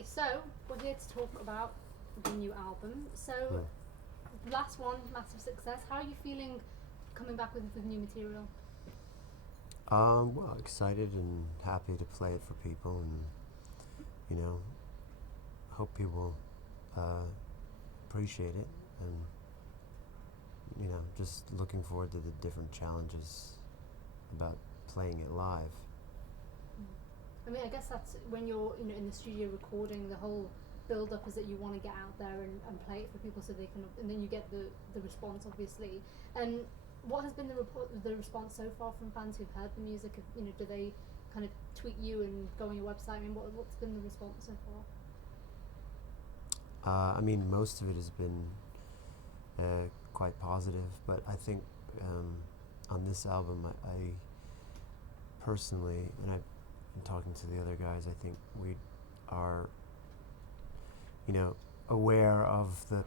Okay, so we're here to talk about the new album. So, last one, massive success. How are you feeling coming back with new material? Well, excited and happy to play it for people, and you know, hope people appreciate it, and just looking forward to the different challenges about playing it live. I mean, I guess that's when you're in the studio recording. The whole build up is that you want to get out there and play it for people so they can, and then you get the response, obviously. And what has been the response so far from fans who've heard the music? Do they kind of tweet you and go on your website? I mean, what's been the response so far? I mean, most of it has been quite positive, but I think on this album, I personally, and I've been talking to the other guys, I think we are, aware of the,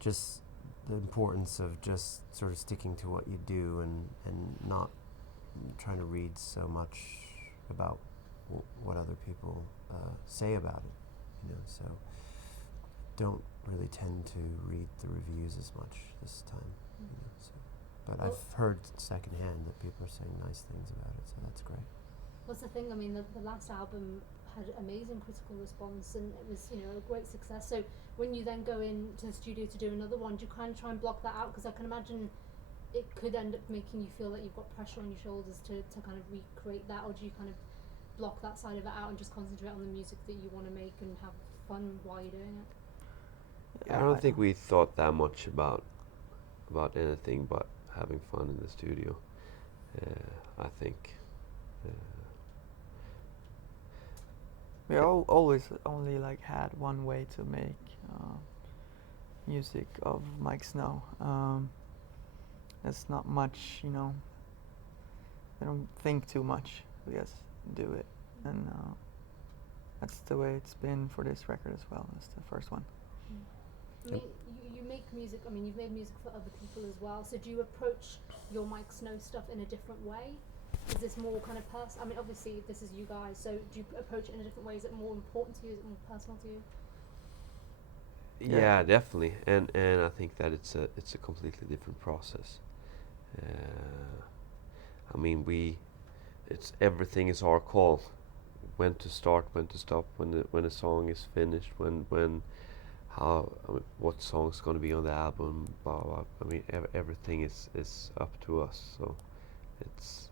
just the importance of just sort of sticking to what you do and not trying to read so much about what other people say about it, so don't really tend to read the reviews as much this time, but I've heard secondhand that people are saying nice things about it, so that's great. What's the thing? I mean, the last album had amazing critical response, and it was a great success. So when you then go into the studio to do another one, do you kind of try and block that out? Because I can imagine it could end up making you feel that you've got pressure on your shoulders to kind of recreate that, or do you kind of block that side of it out and just concentrate on the music that you want to make and have fun while you're doing it? I don't think we thought that much about anything but having fun in the studio. I think we always only had one way to make music of Miike Snow. There's not much, I don't think too much. We just do it, and that's the way it's been for this record as well. That's the first one. I mean, you make music. I mean, you've made music for other people as well. So do you approach your Miike Snow stuff in a different way? Is this more kind of personal? I mean, obviously this is you guys. So do you approach it in a different way? Is it more important to you? Is it more personal to you? yeah, definitely, and I think that it's a completely different process. I mean, it's everything is our call. When to start, when to stop, when a song is finished, what song's going to be on the album, blah, blah. I mean, everything is up to us. So it's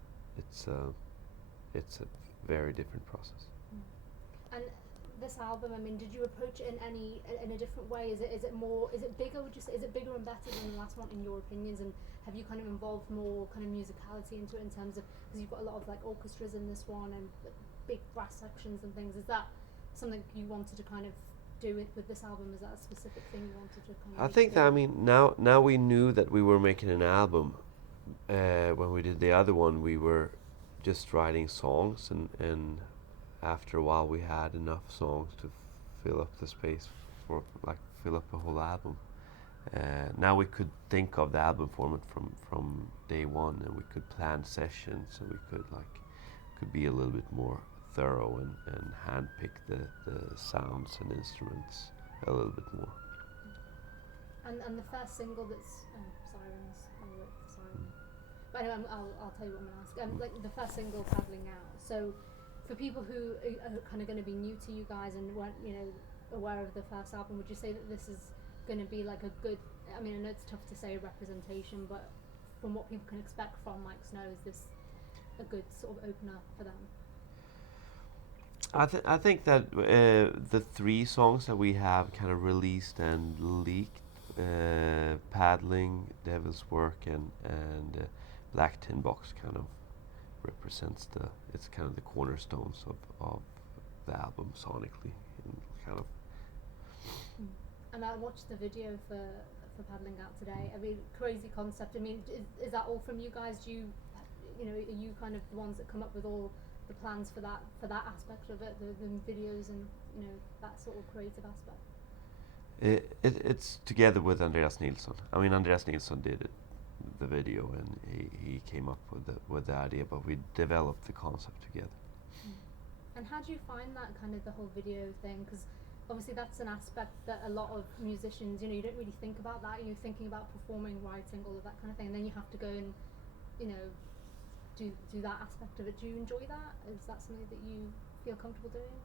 a very different process. And this album, I mean, did you approach it in a different way? Is it bigger? Would you say, is it bigger and better than the last one in your opinions? And have you kind of involved more kind of musicality into it in terms of, because you've got a lot of orchestras in this one and big brass sections and things. Is that something you wanted to kind of do it with this album? Is that a specific thing you wanted to kind of? I think that, I mean, now we knew that we were making an album. When we did the other one, we were just writing songs, and after a while we had enough songs to fill up the space for fill up a whole album. Now we could think of the album format from day one, and we could plan sessions, and we could be a little bit more thorough and handpick the sounds and instruments a little bit more. And the first single that's Sirens. I wrote the siren. But anyway, I'll tell you what I'm gonna ask. The first single, Paddling Out. So for people who are kind of going to be new to you guys and weren't aware of the first album, would you say that this is going to be a good? I mean, I know it's tough to say representation, but from what people can expect from Miike Snow, is this a good sort of opener for them? I think that the three songs that we have kind of released and leaked, Paddling, Devil's Work, and Black Tin Box kind of represents it's kind of the cornerstones of the album sonically, and kind of. And I watched the video for Paddling Out today. I mean, crazy concept. I mean, is that all from you guys? Do you are you kind of the ones that come up with all the plans for that aspect of it, the videos and that sort of creative aspect? It's together with Andreas Nilsson. I mean, Andreas Nilsson did the video, and he came up with the idea, but we developed the concept together. And how do you find that kind of the whole video thing? Because obviously that's an aspect that a lot of musicians, you know, you don't really think about that. You're thinking about performing, writing, all of that kind of thing, and then you have to go and, you know, do that aspect of it. Do you enjoy that? Is that something that you feel comfortable doing?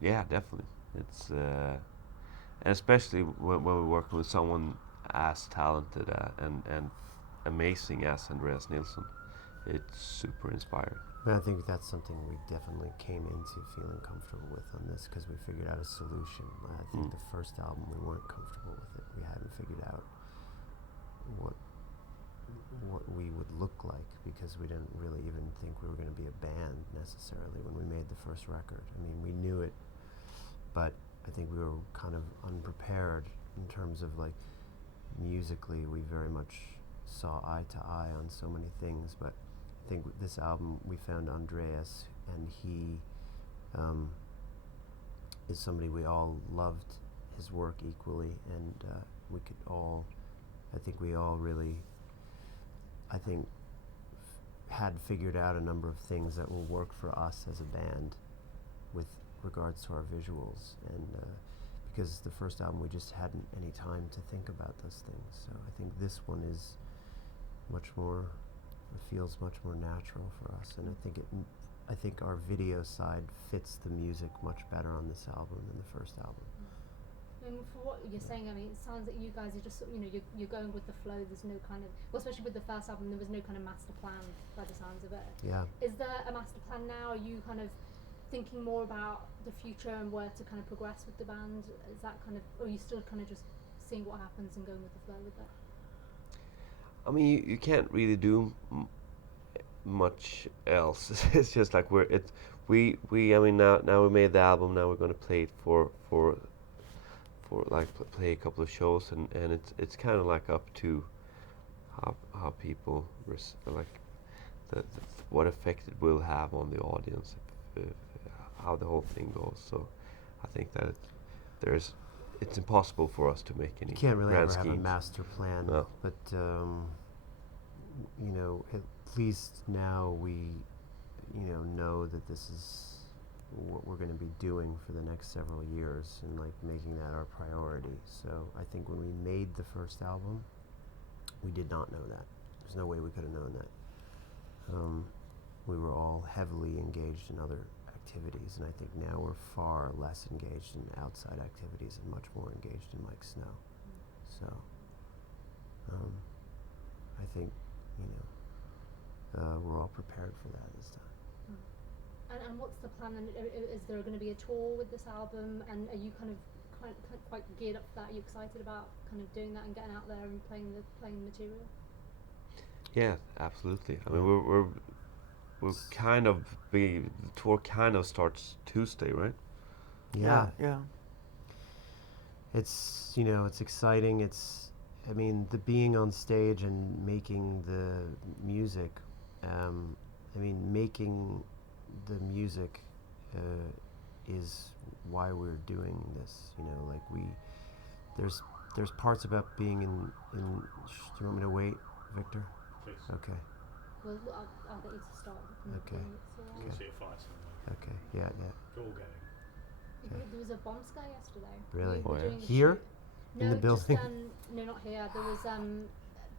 Yeah, definitely. It's and especially when we're working with someone as talented and amazing as Andreas Nilsson, it's super inspiring. But I think that's something we definitely came into feeling comfortable with on this, because we figured out a solution. I think the first album we weren't comfortable with it. We hadn't figured out what we would look like, because we didn't really even think we were going to be a band necessarily when we made the first record. I mean, we knew it, but I think we were kind of unprepared in terms of, like, musically we very much saw eye to eye on so many things. But I think with this album we found Andreas, and he is somebody we all loved his work equally, and we could all, I think we all really, I think, had figured out a number of things that will work for us as a band with regards to our visuals, and because the first album we just hadn't any time to think about those things. So I think this one is much more, it feels much more natural for us, and I think our video side fits the music much better on this album than the first album. And for what you're saying, I mean, it sounds like you guys are just, you know, you're going with the flow. There's no kind of, well, especially with the first album, there was no kind of master plan by the sounds of it. Yeah. Is there a master plan now? Are you kind of thinking more about the future and where to kind of progress with the band? Is that kind of, or are you still kind of just seeing what happens and going with the flow with that? I mean, you can't really do much else. It's just like we I mean, now we made the album. Now we're gonna play it for like play a couple of shows, and it's kind of like up to how people like what effect it will have on the audience, if how the whole thing goes. So I think that it's impossible for us to make any. You can't really grand ever have a schemes. master plan, No. but you know, at least now we, you know that this is what we're going to be doing for the next several years, and like making that our priority. So I think when we made the first album, we did not know that. There's no way we could have known that. We were all heavily engaged in other activities, and I think now we're far less engaged in outside activities and much more engaged in Miike Snow. So I think, you know, we're all prepared for that this time. And what's the plan? And is there going to be a tour with this album? And are you kind of quite geared up for that? Are you excited about kind of doing that and getting out there and playing the material? Yeah, absolutely. I mean, we're kind of the tour kind of starts Tuesday, right? Yeah. Yeah. It's, you know, it's exciting. It's, I mean, the being on stage and making the music, I mean, making the music is why we're doing this. You know, like there's parts about being in do you want me to wait, Victor? Please. Okay. Well, I'll get you to start. Okay. We'll see a fight somewhere. Okay. Yeah. Go going. Okay. There was a bomb scare yesterday. Really? We were Oh, yeah. doing a Here? shoot. In the building? Just, no, not here. There was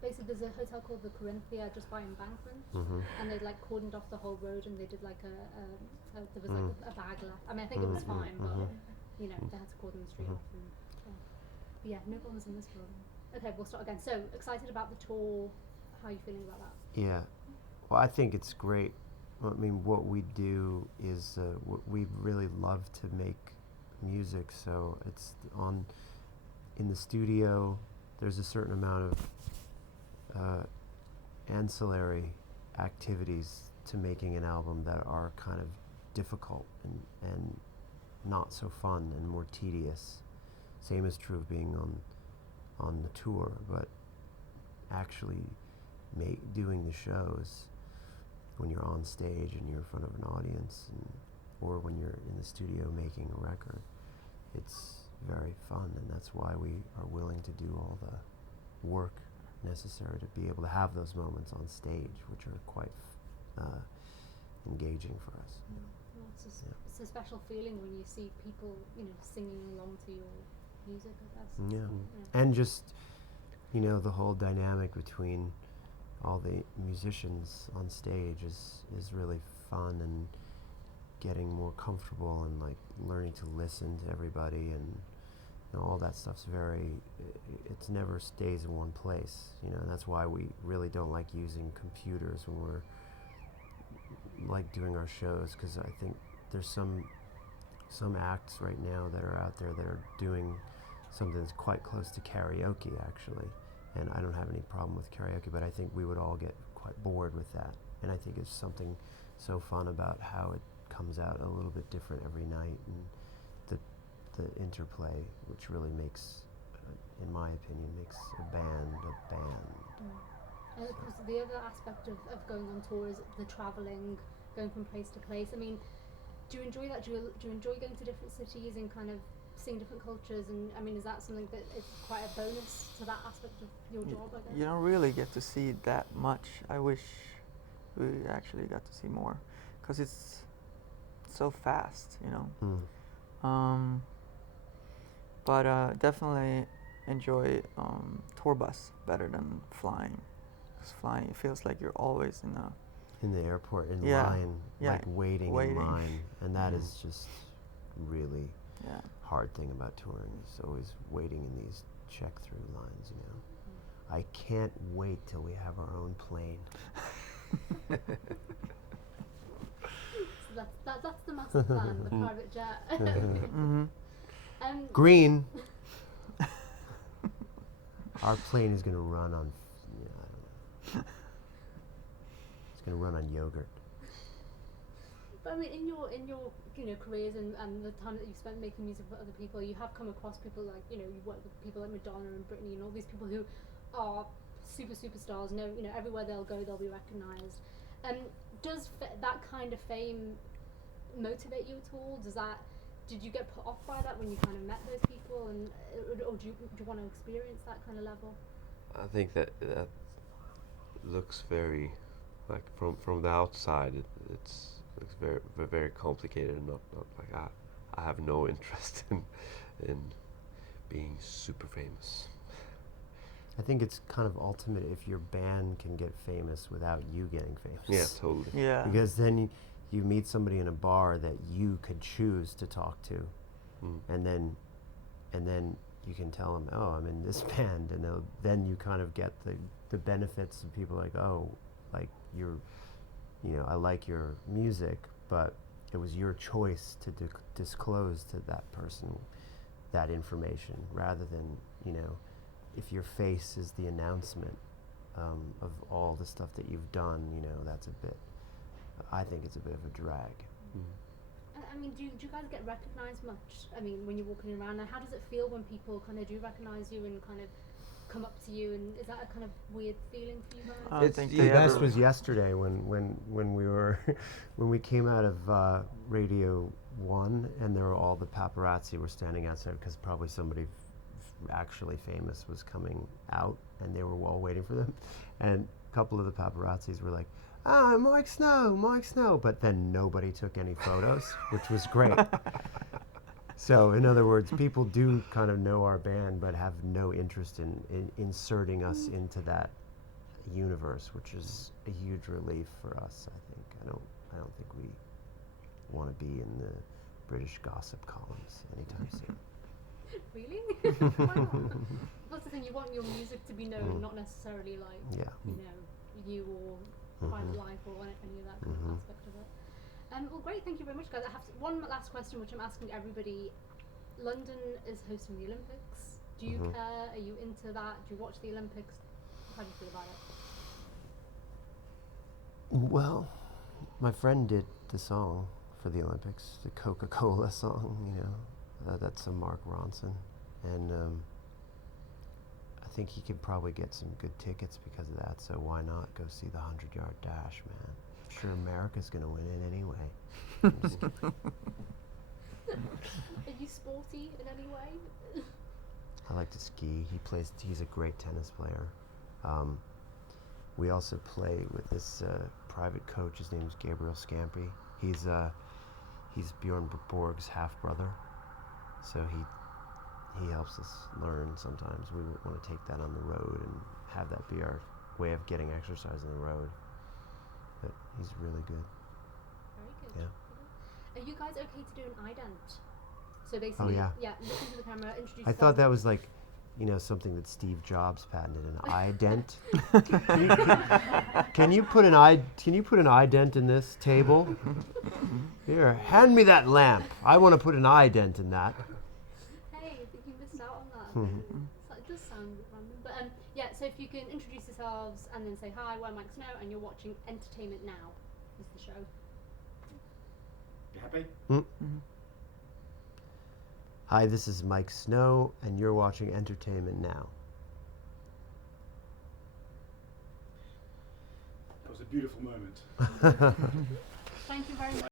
basically there's a hotel called the Corinthia just by Embankment, and they like cordoned off the whole road, and they did like there was like a bag left. I mean, I think it was fine, but you know they had to cordon the street off. And, but yeah, no bombs in this building. Okay, we'll start again. So excited about the tour. How are you feeling about that? Yeah. Well, I think it's great. I mean, what we do is we really love to make music, so it's in the studio. There's a certain amount of ancillary activities to making an album that are kind of difficult and not so fun and more tedious. Same is true of being on the tour, but actually doing the shows when you're on stage and you're in front of an audience, or when you're in the studio making a record, it's very fun, and that's why we are willing to do all the work necessary to be able to have those moments on stage, which are quite engaging for us. it's a special feeling when you see people, singing along to your music, I guess. Yeah. Yeah. And just, the whole dynamic between all the musicians on stage is really fun, and getting more comfortable and like learning to listen to everybody, and all that stuff's it's never stays in one place, and that's why we really don't like using computers when we're like doing our shows, because I think there's some acts right now that are out there that are doing something that's quite close to karaoke actually, and I don't have any problem with karaoke, but I think we would all get quite bored with that, and I think it's something so fun about how it comes out a little bit different every night, and the interplay, which really makes, in my opinion, makes a band a band. And of course, the other aspect of going on tour is the travelling, going from place to place. I mean, do you enjoy that? Do you enjoy going to different cities and kind of seeing different cultures? And I mean, is that something that is quite a bonus to that aspect of your job, I guess? You don't really get to see that much. I wish we actually got to see more, because it's so fast, But definitely enjoy tour bus better than flying. Because flying, it feels like you're always in the airport in Yeah, line, yeah, like waiting in line, and that Mhm. is just really hard thing about touring. Is always waiting in these check-through lines. I can't wait till we have our own plane. So that's the master plan, the private jet. Mm-hmm. Green. Our plane is going to run on, I don't know. It's going to run on yogurt. But I mean, in your careers and the time that you've spent making music for other people, you have come across people like you work with people like Madonna and Britney and all these people who are superstars. Everywhere they'll go, they'll be recognised. Does that kind of fame motivate you at all? Did you get put off by that when you kind of met those people, and or do you want to experience that kind of level? I think that looks very, like from the outside, it's looks very very complicated, and not like I have no interest in being super famous. I think it's kind of ultimate if your band can get famous without you getting famous. Yeah, totally. Yeah. Because then you meet somebody in a bar that you could choose to talk to, and then you can tell them, oh, I'm in this band, and then you kind of get the benefits of people like, oh, like I like your music, but it was your choice to disclose to that person that information, rather than if your face is the announcement of all the stuff that you've done, that's I think it's a bit of a drag. I mean, do you guys get recognised much? I mean, when you're walking around, and how does it feel when people kind of do recognise you and kind of come up to you? And is that a kind of weird feeling for you guys? I don't think The they best ever was yesterday when we were when we came out of Radio 1, and there were all the paparazzi were standing outside, because probably somebody actually famous was coming out, and they were all waiting for them, and a couple of the paparazzis were like, Miike Snow, but then nobody took any photos, which was great. So in other words, people do kind of know our band, but have no interest in inserting us into that universe, which is a huge relief for us, I think. I don't think we want to be in the British gossip columns anytime soon. Really? Why not? That's the thing, you want your music to be known, not necessarily like, you or private life or any of that kind of aspect of it. Well, great, thank you very much, guys. I have one last question, which I'm asking everybody. London is hosting the Olympics. Do you care? Are you into that? Do you watch the Olympics? How do you feel about it? Well, my friend did the song for the Olympics, the Coca-Cola song, that's a Mark Ronson, and I think he could probably get some good tickets because of that, so why not go see the 100-yard dash, man? I'm sure America's going to win it anyway. I'm just kidding. Are you sporty in any way? I like to ski. He's a great tennis player. We also play with this private coach. His name is Gabriel Scampi. he's Bjorn Borg's half brother, so he helps us learn. Sometimes we want to take that on the road and have that be our way of getting exercise on the road. But he's really good. Very good. Yeah. Are you guys okay to do an ident? So basically, yeah. look into the camera, introduce I yourself. thought that was like, something that Steve Jobs patented, an ident. Can you put an ident in this table? Here, hand me that lamp. I want to put an ident in that. Hey, I think you missed out on that. So it does sound random. But so if you can introduce yourselves and then say, hi, we're Miike Snow and you're watching Entertainment Now is the show. You happy? Hi, this is Miike Snow, and you're watching Entertainment Now. That was a beautiful moment. Thank you very much.